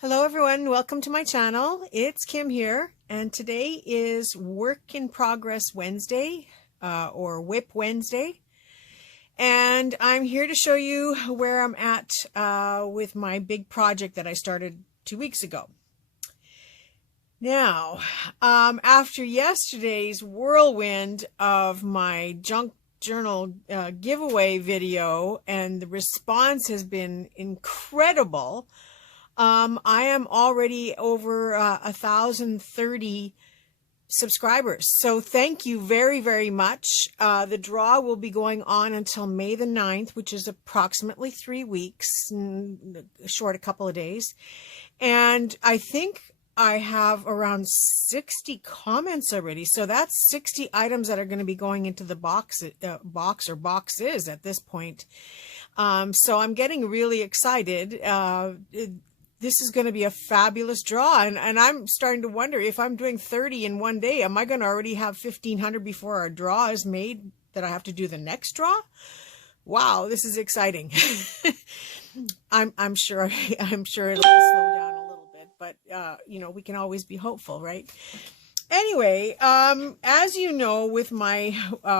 Hello everyone, welcome to my channel. It's Kim here, and today is Work in Progress Wednesday, or WIP Wednesday. And I'm here to show you where I'm at with my big project that I started 2 weeks ago. Now, after yesterday's whirlwind of my junk journal giveaway video, and the response has been incredible, I am already over 1,030 subscribers. So thank you very, very much. The draw will be going on until May the 9th, which is approximately 3 weeks, short a couple of days. And I think I have around 60 comments already. So that's 60 items that are going to be going into the boxes at this point. So I'm getting really excited. This is going to be a fabulous draw, and I'm starting to wonder, if I'm doing 30 in one day, am I going to already have 1,500 before our draw is made that I have to do the next draw? Wow, this is exciting. I'm sure it'll slow down a little bit, but you know, we can always be hopeful, right? Anyway, as you know, with my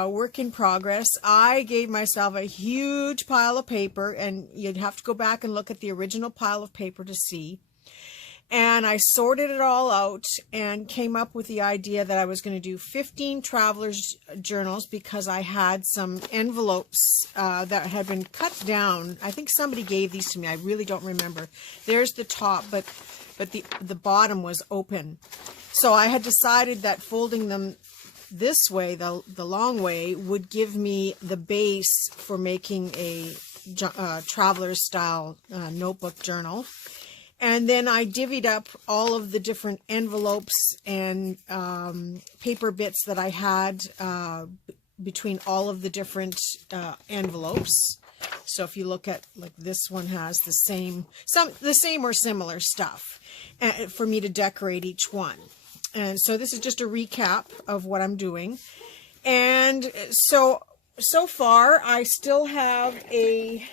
work in progress, I gave myself a huge pile of paper, and you'd have to go back and look at the original pile of paper to see. And I sorted it all out and came up with the idea that I was going to do 15 traveler's journals, because I had some envelopes that had been cut down. I think somebody gave these to me. I really don't remember. There's the top, but the bottom was open. So I had decided that folding them this way, the long way, would give me the base for making a traveler's style notebook journal. And then I divvied up all of the different envelopes and paper bits that I had between all of the different envelopes. So if you look at, like, this one has the same or similar stuff for me to decorate each one. And so this is just a recap of what I'm doing. And so far I still have a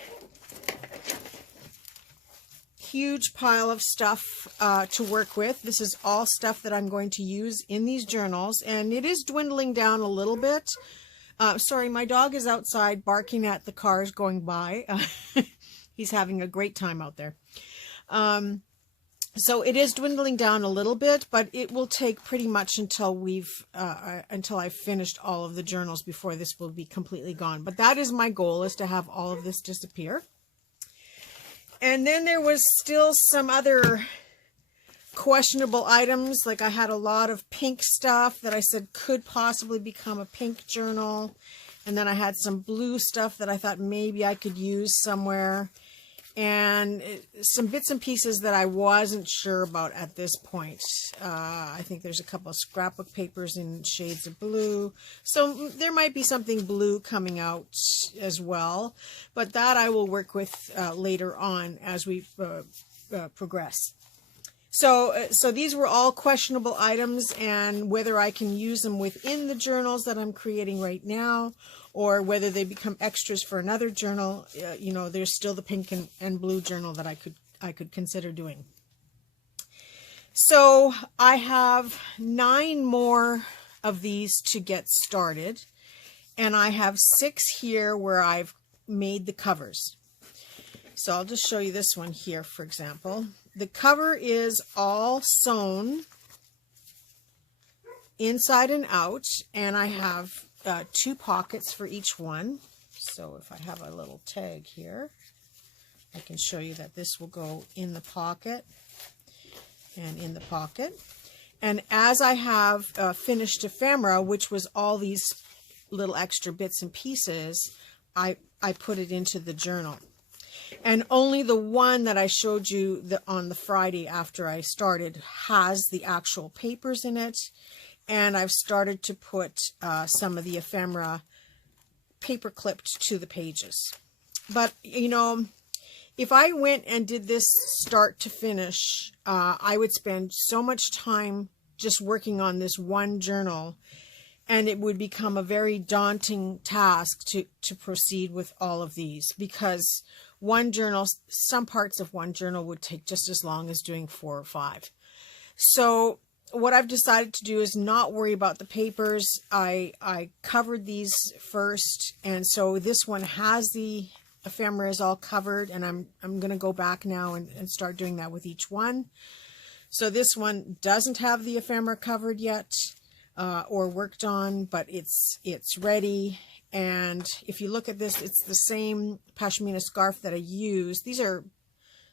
huge pile of stuff to work with. This is all stuff that I'm going to use in these journals, and it is dwindling down a little bit. Sorry, my dog is outside barking at the cars going by. He's having a great time out there. So it is dwindling down a little bit, but it will take pretty much until I've finished all of the journals before this will be completely gone. But that is my goal, is to have all of this disappear. And then there was still some other questionable items. Like, I had a lot of pink stuff that I said could possibly become a pink journal. And then I had some blue stuff that I thought maybe I could use somewhere. And some bits and pieces that I wasn't sure about at this point. I think there's a couple of scrapbook papers in shades of blue. So there might be something blue coming out as well. But that I will work with later on as we progress. So these were all questionable items, and whether I can use them within the journals that I'm creating right now, or whether they become extras for another journal. You know, there's still the pink and blue journal that I could consider doing. So I have 9 more of these to get started, and I have 6 here where I've made the covers. So I'll just show you this one here, for example. The cover is all sewn inside and out, and I have 2 pockets for each one. So if I have a little tag here, I can show you that this will go in the pocket and in the pocket. And as I have finished ephemera, which was all these little extra bits and pieces, I put it into the journal. And only the one that I showed you on the Friday after I started has the actual papers in it. And I've started to put some of the ephemera paper clipped to the pages. But, you know, if I went and did this start to finish, I would spend so much time just working on this one journal, and it would become a very daunting task to proceed with all of these, because one journal, some parts of one journal would take just as long as doing 4 or 5. So what I've decided to do is not worry about the papers. I covered these first, and so this one has the ephemeras all covered, and I'm going to go back now and start doing that with each one. So this one doesn't have the ephemera covered yet or worked on, but it's ready. And if you look at this, it's the same pashmina scarf that I use. These are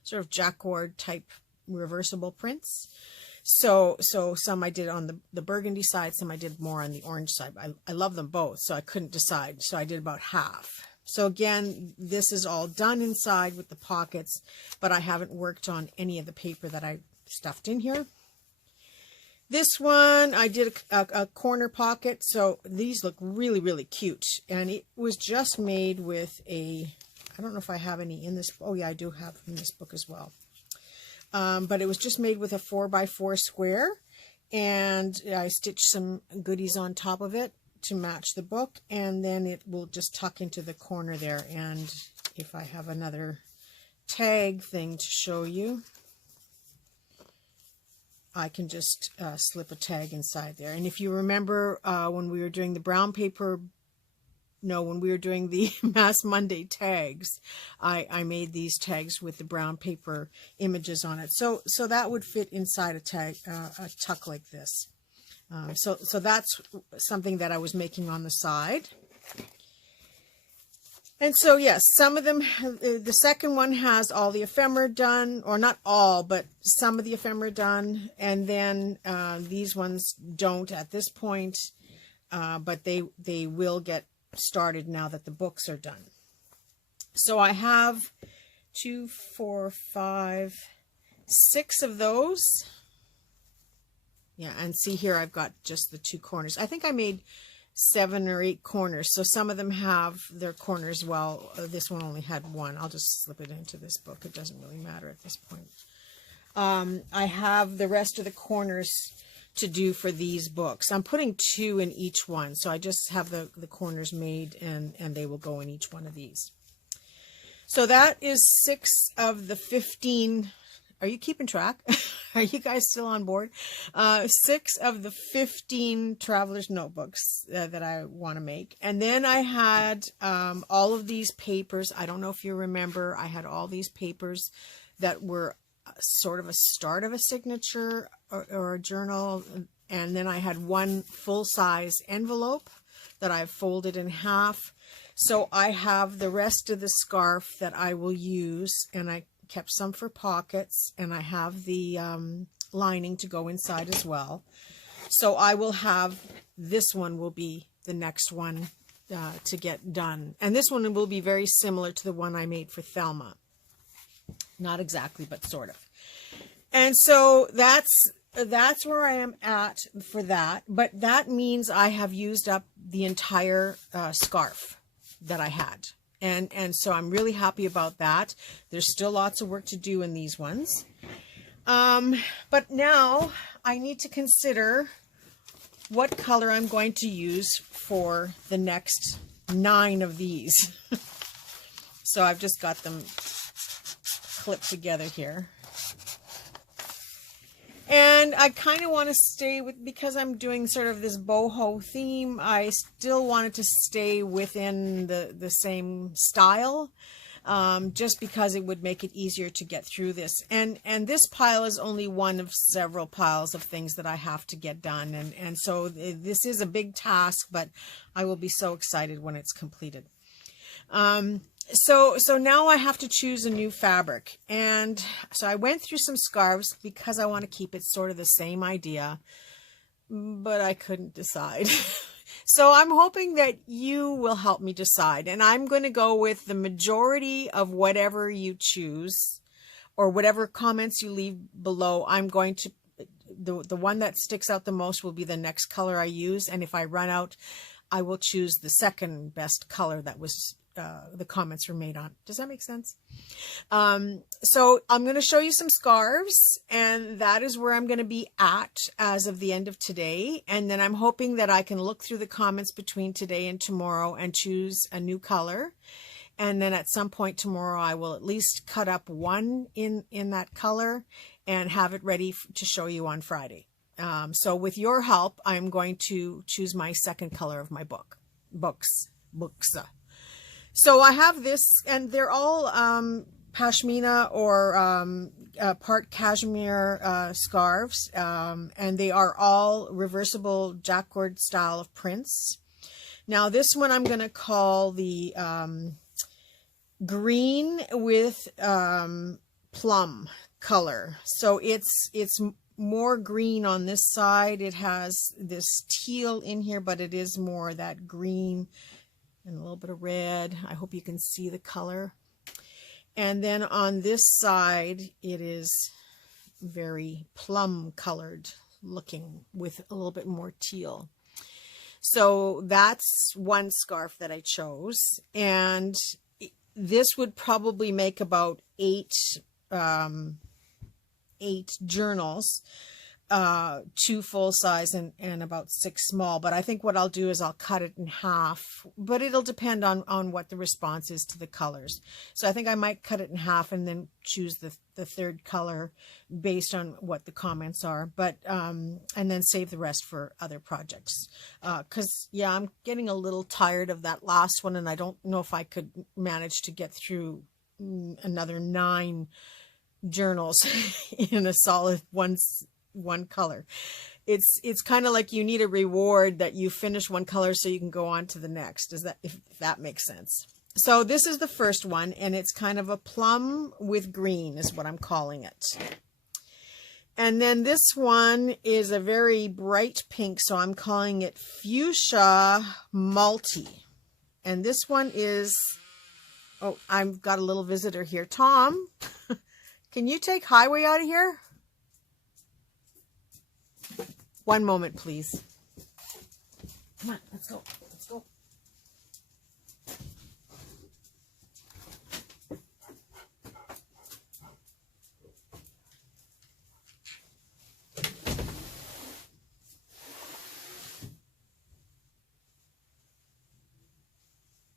sort of jacquard type reversible prints. So some I did on the burgundy side, some I did more on the orange side. I love them both, so I couldn't decide. So I did about half. So again, this is all done inside with the pockets, but I haven't worked on any of the paper that I stuffed in here. This one, I did a corner pocket, so these look really, really cute. And it was just made with I don't know if I have any in this. Oh yeah, I do have in this book as well. But it was just made with a 4x4 square, and I stitched some goodies on top of it to match the book, and then it will just tuck into the corner there. And if I have another tag thing to show you, I can just slip a tag inside there. And if you remember when we were doing the brown paper, when we were doing the Mass Monday tags, I made these tags with the brown paper images on it. So that would fit inside a tag, a tuck like this. So that's something that I was making on the side. And so, yes, some of them, the second one has all the ephemera done, or not all, but some of the ephemera done. And then these ones don't at this point, but they will get started now that the books are done. So I have 2, 4, 5, 6 of those. Yeah, and see here I've got just the 2 corners. I think I made 7 or 8 corners, so some of them have their corners. Well, this one only had 1. I'll just slip it into this book. It doesn't really matter at this point. I have the rest of the corners to do for these books. I'm putting 2 in each one, so I just have the corners made, and they will go in each one of these. So that is 6 of the 15. Are you keeping track? Are you guys still on board? 6 of the 15 traveler's notebooks that I want to make. And then I had all of these papers. I don't know if you remember, I had all these papers that were sort of a start of a signature or a journal. And then I had one full-size envelope that I've folded in half. So I have the rest of the scarf that I will use, and I kept some for pockets, and I have the lining to go inside as well. So I will have, this one will be the next one to get done. And this one will be very similar to the one I made for Thelma. Not exactly, but sort of. And so that's where I am at for that. But that means I have used up the entire scarf that I had. And so I'm really happy about that. There's still lots of work to do in these ones. But now I need to consider what color I'm going to use for the next 9 of these. So I've just got them clipped together here. And I kind of want to stay with, because I'm doing sort of this boho theme, I still wanted to stay within the same style, just because it would make it easier to get through this. And this pile is only one of several piles of things that I have to get done. And so this is a big task, but I will be so excited when it's completed. So now I have to choose a new fabric. And so I went through some scarves because I want to keep it sort of the same idea, but I couldn't decide. So I'm hoping that you will help me decide. And I'm going to go with the majority of whatever you choose, or whatever comments you leave below. I'm going to, the one that sticks out the most will be the next color I use. And if I run out, I will choose the second best color that was the comments were made on. Does that make sense? So I'm going to show you some scarves, and that is where I'm going to be at as of the end of today. And then I'm hoping that I can look through the comments between today and tomorrow and choose a new color. And then at some point tomorrow, I will at least cut up one in that color and have it ready to show you on Friday. So with your help, I'm going to choose my second color of my books. So I have this, and they're all pashmina or part cashmere scarves, and they are all reversible jacquard style of prints. Now this one I'm going to call the green with plum color. So it's more green on this side. It has this teal in here, but it is more that green and a little bit of red. I hope you can see the color. And then on this side, it is very plum colored looking with a little bit more teal. So that's one scarf that I chose. And this would probably make about eight journals, 2 full size and about 6 small. But I think what I'll do is I'll cut it in half, but it'll depend on what the response is to the colors. So I think I might cut it in half and then choose the third color based on what the comments are, but and then save the rest for other projects. Because yeah, I'm getting a little tired of that last one, and I don't know if I could manage to get through another 9 journals in a solid one color. It's kind of like you need a reward that you finish one color so you can go on to the next. If that makes sense? So this is the first one, and it's kind of a plum with green is what I'm calling it. And then this one is a very bright pink, so I'm calling it fuchsia multi. And this one is, oh, I've got a little visitor here. Tom, can you take Highway out of here? One moment, please. Come on, let's go. Let's go.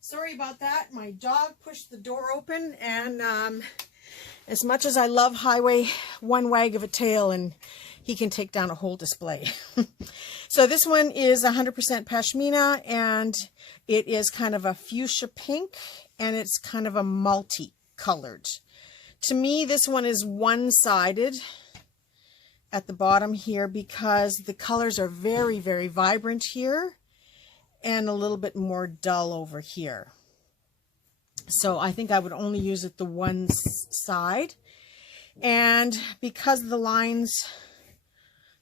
Sorry about that. My dog pushed the door open, and as much as I love Highway, one wag of a tail and he can take down a whole display. So this one is 100% pashmina, and it is kind of a fuchsia pink, and it's kind of a multi-colored. To me, this one is one-sided at the bottom here because the colors are very, very vibrant here and a little bit more dull over here. So I think I would only use it the one side. And because the lines,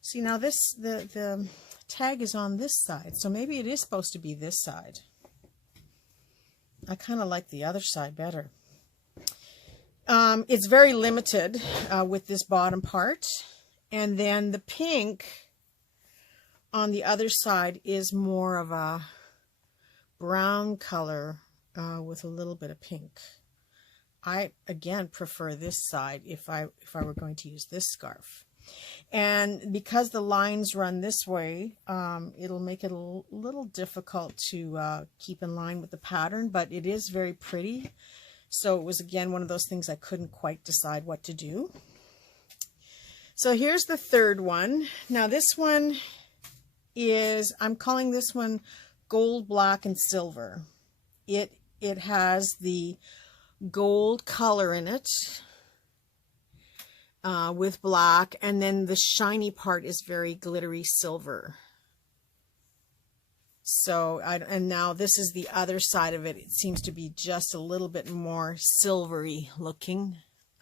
see now this, the tag is on this side, so maybe it is supposed to be this side. I kind of like the other side better. It's very limited with this bottom part. And then the pink on the other side is more of a brown color with a little bit of pink. I again prefer this side if I were going to use this scarf. And because the lines run this way, it'll make it a little difficult to keep in line with the pattern, but it is very pretty. So it was again one of those things I couldn't quite decide what to do. So here's the third one. Now this one is, I'm calling this one gold, black, and silver. It has the gold color in it with black, and then the shiny part is very glittery silver. So, and now this is the other side of it. It seems to be just a little bit more silvery looking,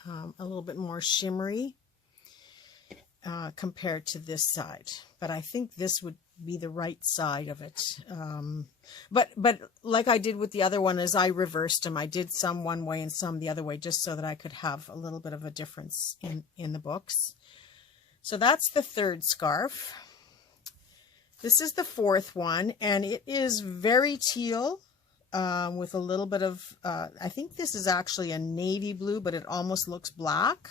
a little bit more shimmery compared to this side. But I think this would be the right side of it. But like I did with the other one, is I reversed them. I did some one way and some the other way, just so that I could have a little bit of a difference in the books. So that's the third scarf. This is the fourth one, and it is very teal with a little bit of, I think this is actually a navy blue, but it almost looks black.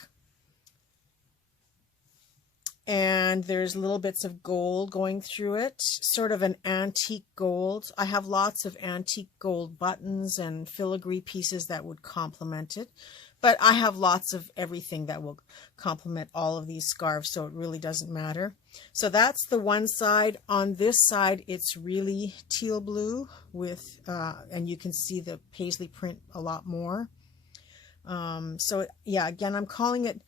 and there's little bits of gold going through it, sort of an antique gold. I have lots of antique gold buttons and filigree pieces that would complement it, but I have lots of everything that will complement all of these scarves, so it really doesn't matter. So that's the one side. On this side, it's really teal blue with, and you can see the paisley print a lot more. So yeah, again, I'm calling it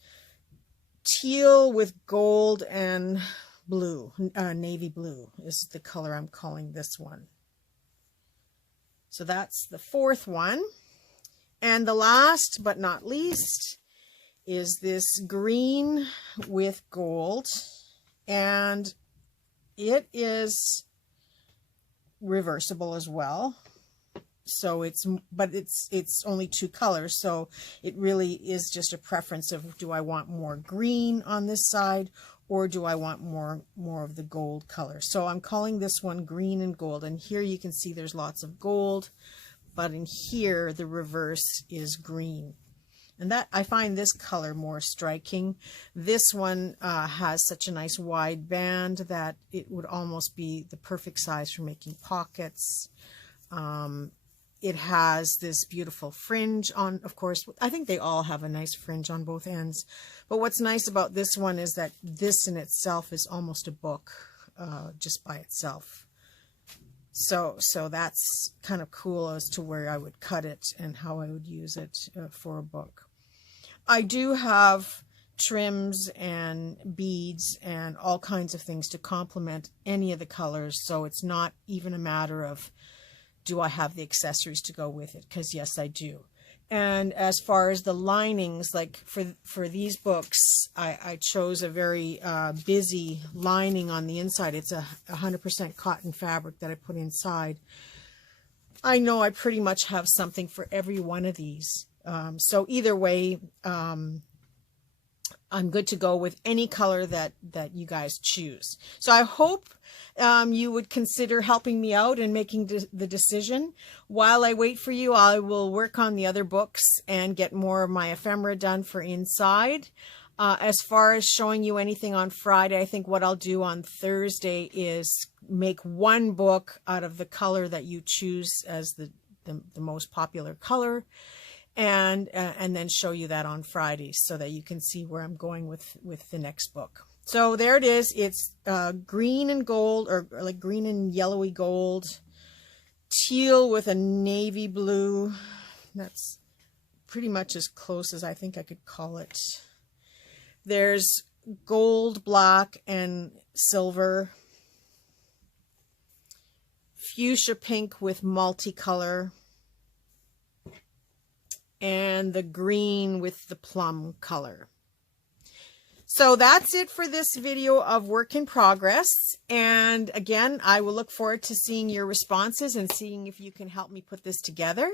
teal with gold and blue. Navy blue is the color I'm calling this one. So that's the fourth one. And the last but not least is this green with gold, and it is reversible as well. So but it's only two colors, so it really is just a preference of, do I want more green on this side, or do I want more of the gold color? So I'm calling this one green and gold, and here you can see there's lots of gold, but in here the reverse is green. And that, I find this color more striking. This one has such a nice wide band that it would almost be the perfect size for making pockets. It has this beautiful fringe on, of course. I think they all have a nice fringe on both ends. But what's nice about this one is that this in itself is almost a book just by itself. So that's kind of cool as to where I would cut it and how I would use it for a book. I do have trims and beads and all kinds of things to complement any of the colors. So it's not even a matter of, do I have the accessories to go with it? Because yes, I do. And as far as the linings, like for these books, I chose a very busy lining on the inside. It's a 100% cotton fabric that I put inside. I know I pretty much have something for every one of these. So either way, I'm good to go with any color that you guys choose. So I hope you would consider helping me out in making the decision. While I wait for you, I will work on the other books and get more of my ephemera done for inside. As far as showing you anything on Friday, I think what I'll do on Thursday is make one book out of the color that you choose as the most popular color. And then show you that on Friday so that you can see where I'm going with the next book. So there it is. It's green and gold, or like green and yellowy gold, teal with a navy blue. That's pretty much as close as I think I could call it. There's gold, black, and silver. Fuchsia pink with multicolor. And the green with the plum color. So that's it for this video of work in progress. And again, I will look forward to seeing your responses and seeing if you can help me put this together.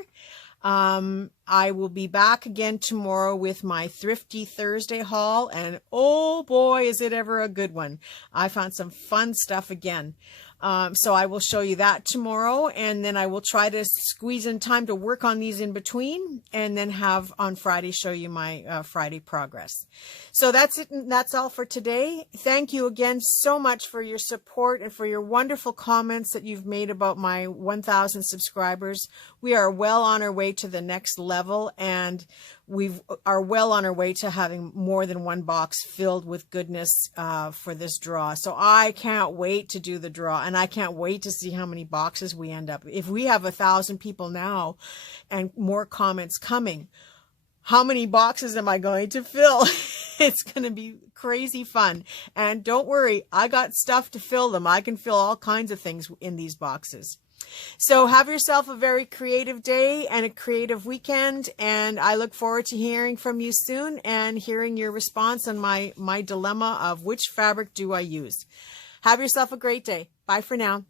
I will be back again tomorrow with my Thrifty Thursday haul, and oh boy, is it ever a good one. I found some fun stuff again. So I will show you that tomorrow, and then I will try to squeeze in time to work on these in between, and then have on Friday show you my Friday progress. So that's it. And that's all for today. Thank you again so much for your support and for your wonderful comments that you've made about my 1,000 subscribers. We are well on our way to the next level, and we are well on our way to having more than one box filled with goodness for this draw. So I can't wait to do the draw, and I can't wait to see how many boxes we end up. If we have 1,000 people now and more comments coming, how many boxes am I going to fill? It's going to be crazy fun. And don't worry, I got stuff to fill them. I can fill all kinds of things in these boxes. So have yourself a very creative day and a creative weekend, and I look forward to hearing from you soon and hearing your response on my dilemma of which fabric do I use. Have yourself a great day. Bye for now.